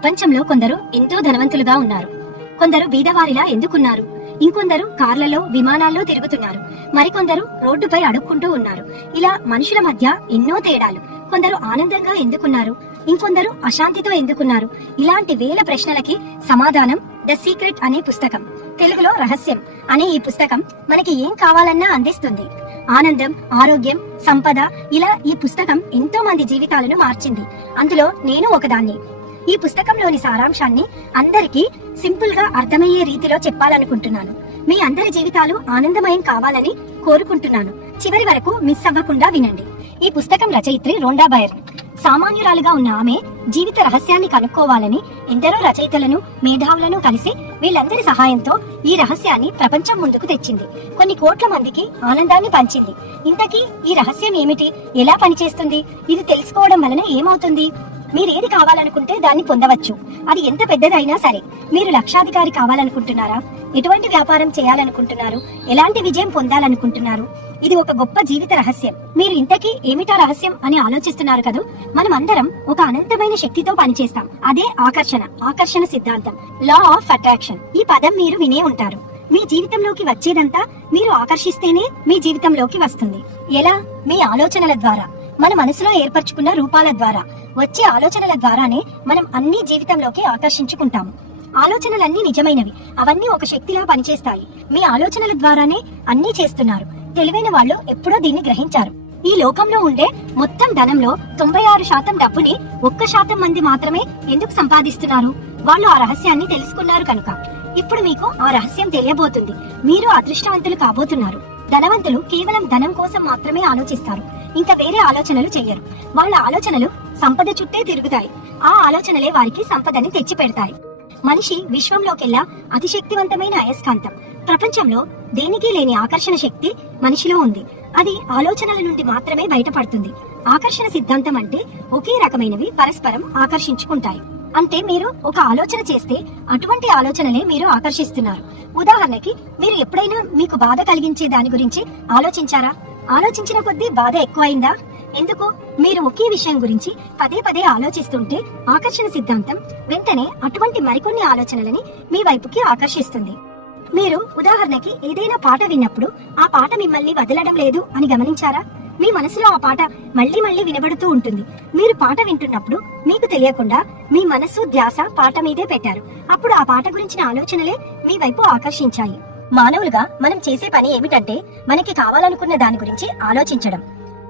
ప్రపంచంలో కొందరు ఎంతో ధనవంతులుగా ఉన్నారు, కొందరు బీదవారిలా ఎందుకున్నారు, ఇంకొందరు కార్లలో విమానాల్లో తిరుగుతున్నారు, మరికొందరు రోడ్డుపై అడుక్కుంటూ ఉన్నారు. ఇలా మనుషుల మధ్య ఎన్నో తేడాలు. కొందరు ఆనందంగా ఎందుకున్నారు, ఇంకొందరు అశాంతితో ఎందుకున్నారు. ఇలాంటి వేల ప్రశ్నలకి సమాధానం ద సీక్రెట్ అనే పుస్తకం, తెలుగులో రహస్యం అనే ఈ పుస్తకం మనకి ఏం కావాలన్నా అందిస్తుంది. ఆనందం, ఆరోగ్యం, సంపద, ఇలా ఈ పుస్తకం ఎంతో మంది జీవితాలను మార్చింది. అందులో నేను ఒకదాన్ని. ఈ పుస్తకంలోని సారాంశాన్ని అందరికీ సింపుల్ గా అర్థమయ్యే రీతిలో చెప్పాలనుకుంటున్నాను. మీ అందరి జీవితాలు ఆనందమయం కావాలని కోరుకుంటున్నాను. చివరి వరకు మిస్ అవ్వకుండా వినండి. ఈ పుస్తకం రచయిత్రి రొండా బైర్. సామాన్యురాలుగా ఉన్న ఆమె జీవిత రహస్యాన్ని కనుక్కోవాలని ఎందరో రచయితలను, మేధావులను కలిసి వీళ్ళందరి సహాయంతో ఈ రహస్యాన్ని ప్రపంచం ముందుకు తెచ్చింది. కొన్ని కోట్ల మందికి ఆనందాన్ని పంచింది. ఇంతకీ ఈ రహస్యం ఏమిటి, ఎలా పనిచేస్తుంది, ఇది తెలుసుకోవడం వలన ఏమవుతుంది? మీరేది కావాలనుకుంటే దాన్ని పొందవచ్చు. అది ఎంత పెద్దదైనా సరే. మీరు లక్షాధికారి కావాలనుకుంటున్నారా? ఎటువంటి వ్యాపారం చేయాలనుకుంటున్నారు? ఎలాంటి విజయం పొందాలనుకుంటున్నారు? ఇది ఒక గొప్ప జీవిత రహస్యం. మీరు ఇంతకీ ఏమిటా రహస్యం అని ఆలోచిస్తున్నారు కదూ. మనం అందరం ఒక అనంతమైన శక్తితో పనిచేస్తాం. అదే ఆకర్షణ సిద్ధాంతం, లా ఆఫ్ అట్రాక్షన్. ఈ పదం మీరు వినే ఉంటారు. మీ జీవితంలోకి వచ్చేదంతా మీరు ఆకర్షిస్తేనే మీ జీవితంలోకి వస్తుంది. ఎలా? మీ ఆలోచనల ద్వారా, మన మనసులో ఏర్పరచుకున్న రూపాల ద్వారా, వచ్చే ఆలోచనల ద్వారానే మనం అన్ని జీవితంలోకి ఆకర్షించుకుంటాము. ఆలోచనలన్నీ నిజమైనవి. అవన్నీ ఒక శక్తిలా పనిచేస్తాయి. మీ ఆలోచనల ద్వారానే అన్ని చేస్తున్నారు. తెలివైన వాళ్ళు ఎప్పుడో దీన్ని గ్రహించారు. ఈ లోకంలో ఉండే మొత్తం ధనంలో 96% డబ్బుని 1% మంది మాత్రమే ఎందుకు సంపాదిస్తున్నారు? వాళ్ళు ఆ రహస్యాన్ని తెలుసుకున్నారు కనుక. ఇప్పుడు మీకు ఆ రహస్యం తెలియబోతుంది. మీరు అదృష్టవంతులు కాబోతున్నారు. ధనవంతులు కేవలం ధనం కోసం మాత్రమే ఆలోచిస్తారు. ఇంకా వేరే ఆలోచనలు చెయ్యరు. వాళ్ళ ఆలోచనలు సంపద చుట్టే తిరుగుతాయి. ఆ ఆలోచనలే వారికి సంపదని తెచ్చి పెడతాయి. మనిషి విశ్వంలోకెల్లా అతిశక్తివంతమైన అయస్కాంతం. ప్రపంచంలో దేనికి లేని ఆకర్షణ శక్తి మనిషిలో ఉంది. అది ఆలోచనల నుండి మాత్రమే బయటపడుతుంది. ఆకర్షణ సిద్ధాంతం అంటే ఒకే రకమైనవి పరస్పరం ఆకర్షించుకుంటాయి. అంటే మీరు ఒక ఆలోచన చేస్తే అటువంటి ఆలోచనలే మీరు ఆకర్షిస్తున్నారు. ఉదాహరణకి, మీరు ఎప్పుడైనా మీకు బాధ కలిగించే దాని గురించి ఆలోచించారా? ఆలోచించిన కొద్దీ బాధ ఎక్కువైందా? ఎందుకు? మీరు ఒకే విషయం గురించి పదే పదే ఆలోచిస్తుంటే ఆకర్షణ సిద్ధాంతం వెంటనే అటువంటి మరికొన్ని ఆలోచనలని మీ వైపుకి ఆకర్షిస్తుంది. మీరు ఉదాహరణకి ఏదైనా పాట విన్నప్పుడు ఆ పాట మిమ్మల్ని వదలడం లేదు అని గమనించారా? మీ మనసులో ఆ పాట మళ్లీ మళ్లీ వినబడుతూ ఉంటుంది. మీరు పాట వింటున్నప్పుడు మీకు తెలియకుండా మీ మనసు ధ్యాస పాట మీదే పెట్టారు. అప్పుడు ఆ పాట గురించిన ఆలోచనలే మీ వైపు ఆకర్షించాయి. మానవులుగా మనం చేసే పని ఏమిటంటే మనకి కావాలనుకున్న దాని గురించి ఆలోచించడం.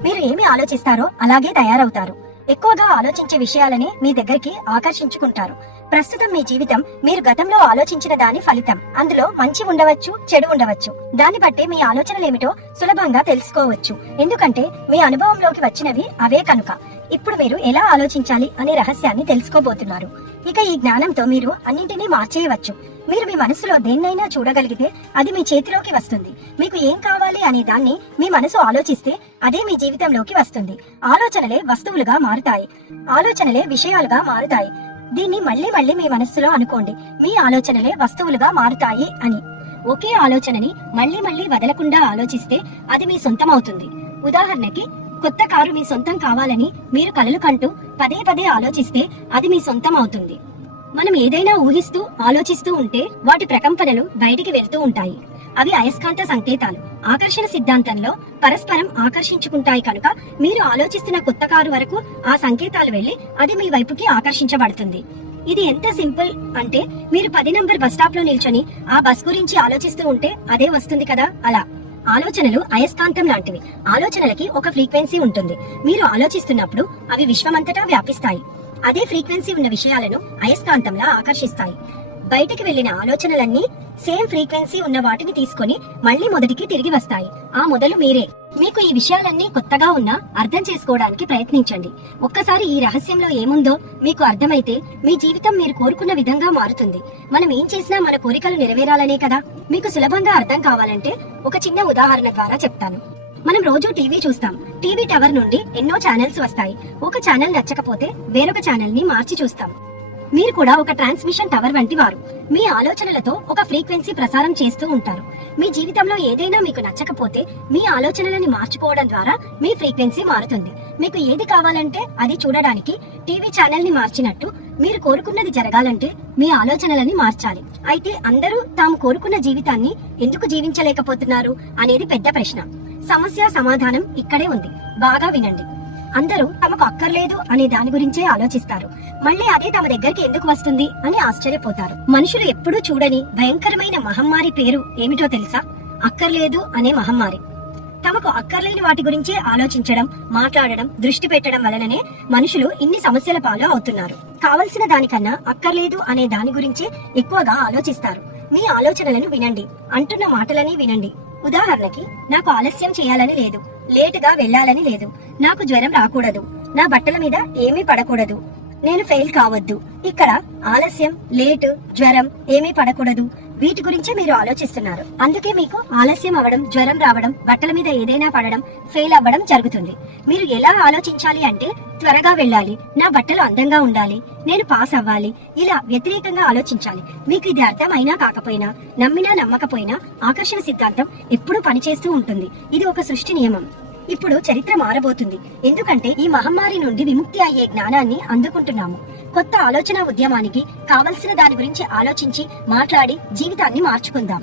మీరు ఏమి ఆలోచిస్తారో అలాగే తయారవుతారు. ఎక్కువగా ఆలోచించే విషయాలనే మీ దగ్గరికి ఆకర్షించుకుంటారు. ప్రస్తుతం మీ జీవితం మీరు గతంలో ఆలోచించిన దాని ఫలితం. అందులో మంచి ఉండవచ్చు, చెడు ఉండవచ్చు. దాన్ని బట్టి మీ ఆలోచనలేమిటో సులభంగా తెలుసుకోవచ్చు. ఎందుకంటే మీ అనుభవంలోకి వచ్చినవి అవే కనుక. ఇప్పుడు మీరు ఎలా ఆలోచించాలి అనే రహస్యాన్ని తెలుసుకోబోతున్నారు. ఇక ఈ జ్ఞానంతో మీరు అన్నింటినీ మార్చేయవచ్చు. మీరు మీ మనసులో దేన్నైనా చూడగలిగితే అది మీ చేతిలోకి వస్తుంది. మీకు ఏం కావాలి అనే దాన్ని మీ మనసు ఆలోచిస్తే అదే మీ జీవితంలోకి వస్తుంది. ఆలోచనలే వస్తువులుగా మారుతాయి. ఆలోచనలే విషయాలుగా మారుతాయి. దీన్ని మళ్లీ మళ్లీ మీ మనస్సులో అనుకోండి. మీ ఆలోచనలే వస్తువులుగా మారుతాయి అని. ఒకే ఆలోచనని మళ్లీ మళ్లీ వదలకుండా ఆలోచిస్తే అది మీ సొంతం అవుతుంది. ఉదాహరణకి, కొత్త కారు మీ సొంతం కావాలని మీరు కలలు కంటూ పదే పదే ఆలోచిస్తే అది మీ సొంతం అవుతుంది. మనం ఏదైనా ఊహిస్తూ ఆలోచిస్తూ ఉంటే వాటి ప్రకంపనలు బయటికి వెళ్తూ ఉంటాయి. అవి అయస్కాంత సంకేతాలు. ఆకర్షణ సిద్ధాంతంలో పరస్పరం ఆకర్షించుకుంటాయి కనుక మీరు ఆలోచిస్తున్న కొత్త కారు వరకు ఆ సంకేతాలు వెళ్లి అది మీ వైపుకి ఆకర్షించబడుతుంది. ఇది ఎంత సింపుల్ అంటే, మీరు 10 నంబర్ బస్ స్టాప్ లో నిల్చొని ఆ బస్ గురించి ఆలోచిస్తూ ఉంటే అదే వస్తుంది కదా. అలా ఆలోచనలు అయస్కాంతం లాంటివి. ఆలోచనలకి ఒక ఫ్రీక్వెన్సీ ఉంటుంది. మీరు ఆలోచిస్తున్నప్పుడు అవి విశ్వమంతటా వ్యాపిస్తాయి. అదే ఫ్రీక్వెన్సీ ఉన్న విషయాలను అయస్కాంతంలా ఆకర్షిస్తాయి. బయటికి వెళ్లిన ఆలోచనలన్నీ సేమ్ ఫ్రీక్వెన్సీ ఉన్న వాటిని తీసుకొని మళ్లీ మొదటికి తిరిగి వస్తాయి. ఆ మొదలు మీరే. మీకు ఈ విషయాలన్నీ కొత్తగా ఉన్నా అర్థం చేసుకోవడానికి ప్రయత్నించండి. ఒక్కసారి ఈ రహస్యంలో ఏముందో మీకు అర్థమైతే మీ జీవితం మీరు కోరుకున్న విధంగా మారుతుంది. మనం ఏం చేసినా మన కోరికలు నెరవేరాలనే కదా. మీకు సులభంగా అర్థం కావాలంటే ఒక చిన్న ఉదాహరణ ద్వారా చెప్తాను. మనం రోజు టీవీ చూస్తాం. టీవీ టవర్ నుండి ఎన్నో ఛానల్స్ వస్తాయి. ఒక ఛానల్ నచ్చకపోతే వేరొక ఛానల్ ని మార్చి చూస్తాం. మీరు కూడా ఒక ట్రాన్స్మిషన్ టవర్ వంటి వారు. మీ ఆలోచనలతో ఒక ఫ్రీక్వెన్సీ ప్రసారం చేస్తూ ఉంటారు. మీ జీవితంలో ఏదైనా మీకు నచ్చకపోతే మీ ఆలోచనలని మార్చుకోవడం ద్వారా మీ ఫ్రీక్వెన్సీ మారుతుంది. మీకు ఏది కావాలంటే అది చూడడానికి టీవీ ఛానల్ ని మార్చినట్టు మీరు కోరుకున్నది జరగాలంటే మీ ఆలోచనలని మార్చాలి. అయితే అందరూ తాము కోరుకున్న జీవితాన్ని ఎందుకు జీవించలేకపోతున్నారు అనేది పెద్ద ప్రశ్న. సమస్య సమాధానం ఇక్కడే ఉంది. బాగా వినండి. అందరూ తమకు అక్కర్లేదు అనే దాని గురించే ఆలోచిస్తారు. మళ్ళీ అదే తమ దగ్గరికి ఎందుకు వస్తుంది అని ఆశ్చర్యపోతారు. మనుషులు ఎప్పుడూ చూడని భయంకరమైన మహమ్మారి పేరు ఏమిటో తెలుసా? అక్కర్లేదు అనే మహమ్మారి. తమకు అక్కర్లేని వాటి గురించే ఆలోచించడం, మాట్లాడడం, దృష్టి పెట్టడం వలననే మనుషులు ఇన్ని సమస్యల పాలు అవుతున్నారు. కావలసిన దానికన్నా అక్కర్లేదు అనే దాని గురించే ఎక్కువగా ఆలోచిస్తారు. మీ ఆలోచనలను వినండి, అంటున్న మాటలని వినండి. ఉదాహరణకి, నాకు ఆలస్యం చేయాలని లేదు, లేటుగా వెళ్లాలని లేదు, నాకు జ్వరం రాకూడదు, నా బట్టల మీద ఏమీ పడకూడదు, నేను ఫెయిల్ కావద్దు. ఇక్కడ ఆలస్యం, లేటు, జ్వరం ఏమీ పడకూడదు వీటి గురించే మీరు ఆలోచిస్తున్నారు. అందుకే మీకు ఆలస్యం అవ్వడం, జ్వరం రావడం, బట్టల మీద ఏదైనా పడడం, ఫెయిల్ అవ్వడం జరుగుతుంది. మీరు ఎలా ఆలోచించాలి అంటే, త్వరగా వెళ్ళాలి, నా బట్టలు అందంగా ఉండాలి, నేను పాస్ అవ్వాలి, ఇలా వ్యతిరేకంగా ఆలోచించాలి. మీకు ఇది అర్థమైనా కాకపోయినా, నమ్మినా నమ్మకపోయినా ఆకర్షణ సిద్ధాంతం ఎప్పుడూ పనిచేస్తూ ఉంటుంది. ఇది ఒక సృష్టి నియమం. ఇప్పుడు చరిత్ర మారబోతుంది. ఎందుకంటే ఈ మహమ్మారి నుండి విముక్తి అయ్యే జ్ఞానాన్ని అందుకుంటున్నాము. కొత్త ఆలోచన ఉద్యమానికి కావలసిన దాని గురించి ఆలోచించి మాట్లాడి జీవితాన్ని మార్చుకుందాం.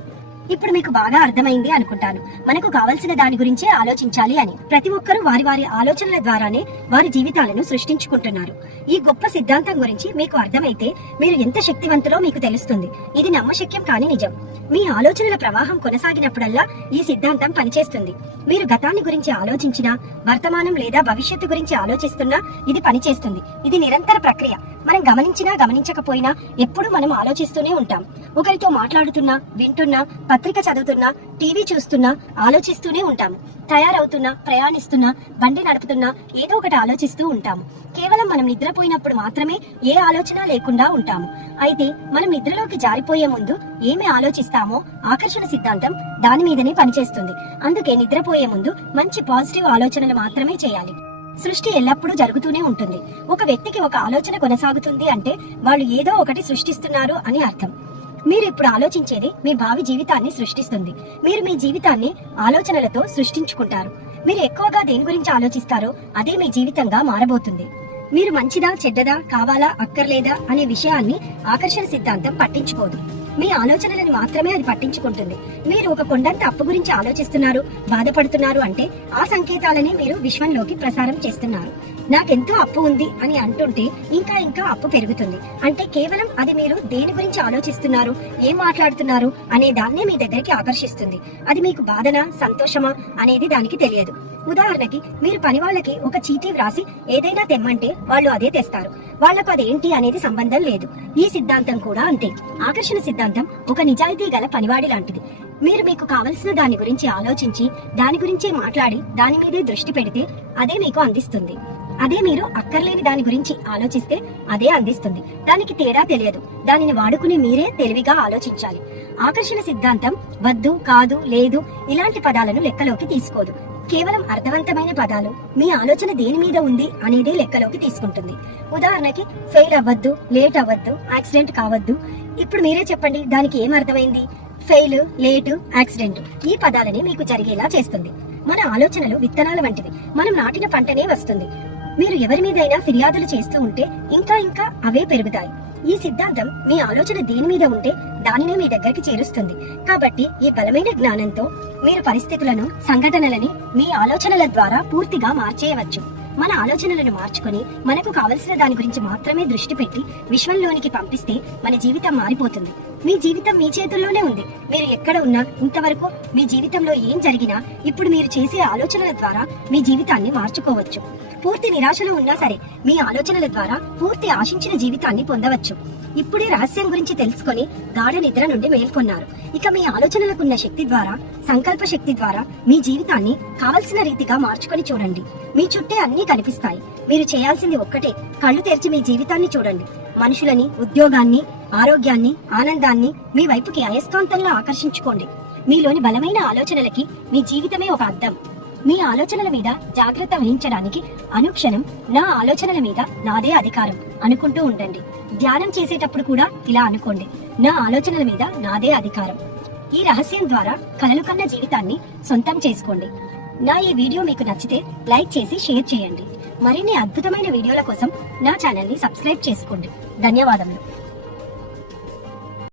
ఇప్పుడు మీకు బాగా అర్థమైంది అనుకుంటాను. మనకు కావలసిన దాని గురించే ఆలోచించాలి అని. ప్రతి ఒక్కరూ వారి వారి ఆలోచనల ద్వారానే వారి జీవితాలను సృష్టించుకుంటున్నారు. ఈ గొప్ప సిద్ధాంతం గురించి మీకు అర్థమైతే మీరు ఎంత శక్తివంతులో మీకు తెలుస్తుంది. ఇది నమ్మశక్యం కాని నిజం. మీ ఆలోచనల ప్రవాహం కొనసాగినప్పుడల్లా ఈ సిద్ధాంతం పనిచేస్తుంది. మీరు గతాన్ని గురించి ఆలోచించినా, వర్తమానం లేదా భవిష్యత్తు గురించి ఆలోచిస్తున్నా ఇది పనిచేస్తుంది. ఇది నిరంతర ప్రక్రియ. మనం గమనించినా గమనించకపోయినా ఎప్పుడు మనం ఆలోచిస్తూనే ఉంటాం. ఒకరితో మాట్లాడుతున్నా, వింటున్నా, పత్రిక చదువుతున్నా, టీవీ చూస్తున్నా ఆలోచిస్తూనే ఉంటాము. తయారవుతున్నా, ప్రయాణిస్తున్నా, బండి నడుపుతున్నా ఏదో ఒకటి ఆలోచిస్తూ ఉంటాము. కేవలం మనం నిద్రపోయినప్పుడు మాత్రమే ఏ ఆలోచన లేకుండా ఉంటాము. అయితే మనం నిద్రలోకి జారిపోయే ముందు ఏమి ఆలోచిస్తామో ఆకర్షణ సిద్ధాంతం దాని మీదనే పనిచేస్తుంది. అందుకే నిద్రపోయే ముందు మంచి పాజిటివ్ ఆలోచనలు మాత్రమే చేయాలి. సృష్టి ఎల్లప్పుడూ జరుగుతూనే ఉంటుంది. ఒక వ్యక్తికి ఒక ఆలోచన కొనసాగుతుంది అంటే వాళ్ళు ఏదో ఒకటి సృష్టిస్తున్నారు అని అర్థం. మీరు ఇప్పుడు ఆలోచించేది మీ భావి జీవితాన్ని సృష్టిస్తుంది. మీరు మీ జీవితాన్ని ఆలోచనలతో సృష్టించుకుంటారు. మీరు ఎక్కువగా దేని గురించి ఆలోచిస్తారో అదే మీ జీవితంగా మారబోతుంది. మీరు మంచిదా, చెడ్డదా, కావాలా, అక్కర్లేదా అనే విషయాన్ని ఆకర్షణ సిద్ధాంతం పట్టించుకోదు. మీ ఆలోచనలను మాత్రమే అది పట్టించుకుంటుంది. మీరు ఒక కొండంత అప్పు గురించి ఆలోచిస్తున్నారు, బాధపడుతున్నారు అంటే ఆ సంకేతాలని మీరు విశ్వంలోకి ప్రసారం చేస్తున్నారు. నాకెంతో అప్పు ఉంది అని అంటుంటే ఇంకా ఇంకా అప్పు పెరుగుతుంది. అంటే కేవలం అది మీరు దేని గురించి ఆలోచిస్తున్నారు, ఏం మాట్లాడుతున్నారు అనే దాన్నే మీ దగ్గరికి ఆకర్షిస్తుంది. అది మీకు బాధనా, సంతోషమా అనేది దానికి తెలియదు. ఉదాహరణకి, మీరు పని వాళ్ళకి ఒక చీటీ వ్రాసి ఏదైనా తెమ్మంటే వాళ్ళు అదే తెస్తారు. వాళ్లకు అదేంటి అనేది సంబంధం లేదు. ఈ సిద్ధాంతం కూడా అంతే. ఆకర్షణ సిద్ధాంతం ఒక నిజాయితీ గల పనివాడి లాంటిది. మీరు మీకు కావలసిన దాని గురించి ఆలోచించి, దాని గురించే మాట్లాడి, దాని మీదే దృష్టి పెడితే అదే మీకు అందిస్తుంది. అదే మీరు అక్కర్లేని దాని గురించి ఆలోచిస్తే అదే అందిస్తుంది. దానికి తేడా తెలియదు. దానిని వాడుకుని మీరే తెలివిగా ఆలోచించాలి. ఆకర్షణ సిద్ధాంతం వద్దు, కాదు, లేదు ఇలాంటి పదాలను లెక్కలోకి తీసుకోదు. కేవలం అర్థవంతమైన పదాలు, మీ ఆలోచన దేని మీద ఉంది అనేదే లెక్కలోకి తీసుకుంటుంది. ఉదాహరణకి, ఫెయిల్ అవ్వద్దు, లేట్ అవ్వద్దు, యాక్సిడెంట్ కావద్దు. ఇప్పుడు మీరే చెప్పండి, దానికి ఏం అర్థమైంది? ఫెయిల్, లేటు, యాక్సిడెంట్ ఈ పదాలని మీకు జరిగేలా చేస్తుంది. మన ఆలోచనలు విత్తనాల వంటివి. మనం నాటిన పంటనే వస్తుంది. మీరు ఎవరి మీదైనా ఫిర్యాదులు చేస్తూ ఉంటే ఇంకా ఇంకా అవే పెరుగుతాయి. ఈ సిద్ధాంతం మీ ఆలోచన దేని మీద ఉంటే దానినే మీ దగ్గరికి చేరుస్తుంది. కాబట్టి ఈ బలమైన జ్ఞానంతో మీరు పరిస్థితులను, సంఘటనలని మీ ఆలోచనల ద్వారా పూర్తిగా మార్చేయవచ్చు. మన ఆలోచనలను మార్చుకొని మనకు కావలసిన దాని గురించి మాత్రమే దృష్టి పెట్టి విశ్వంలోనికి పంపిస్తే మన జీవితం మారిపోతుంది. మీ జీవితం మీ చేతుల్లోనే ఉంది. మీరు ఎక్కడ ఉన్నా, ఇంతవరకు మీ జీవితంలో ఏం జరిగినా ఇప్పుడు మీరు చేసే ఆలోచనల ద్వారా మీ జీవితాన్ని మార్చుకోవచ్చు. పూర్తి నిరాశలో ఉన్నా సరే మీ ఆలోచనల ద్వారా పూర్తి ఆశించిన జీవితాన్ని పొందవచ్చు. ఇప్పుడే రహస్యం గురించి తెలుసుకొని గాఢ నిద్ర నుండి మేల్కొన్నారు. ఇక మీ ఆలోచనలకున్న శక్తి ద్వారా, సంకల్ప శక్తి ద్వారా మీ జీవితాన్ని కావలసిన రీతిగా మార్చుకొని చూడండి. మీ చుట్టే అన్నీ కనిపిస్తాయి. మీరు చేయాల్సింది ఒక్కటే, కళ్ళు తెరిచి మీ జీవితాన్ని చూడండి. మనుషులని, ఉద్యోగాన్ని, ఆరోగ్యాన్ని, ఆనందాన్ని మీ వైపుకి అయస్కాంతంలో ఆకర్షించుకోండి. మీలోని బలమైన ఆలోచనలకి మీ జీవితమే ఒక అద్దం. మీ ఆలోచనల మీద జాగ్రత్త వహించడానికి అనుక్షణం నా ఆలోచనల మీద నాదే అధికారం అనుకుంటూ ఉండండి. ధ్యానం చేసేటప్పుడు కూడా ఇలా అనుకోండి, నా ఆలోచనల మీద నాదే అధికారం. ఈ రహస్యం ద్వారా కలలు కన్న జీవితాన్ని సొంతం చేసుకోండి. నా ఈ వీడియో మీకు నచ్చితే లైక్ చేసి షేర్ చేయండి. మరిన్ని అద్భుతమైన వీడియోల కోసం నా ఛానల్ ని సబ్స్క్రైబ్ చేసుకోండి. ధన్యవాదములు.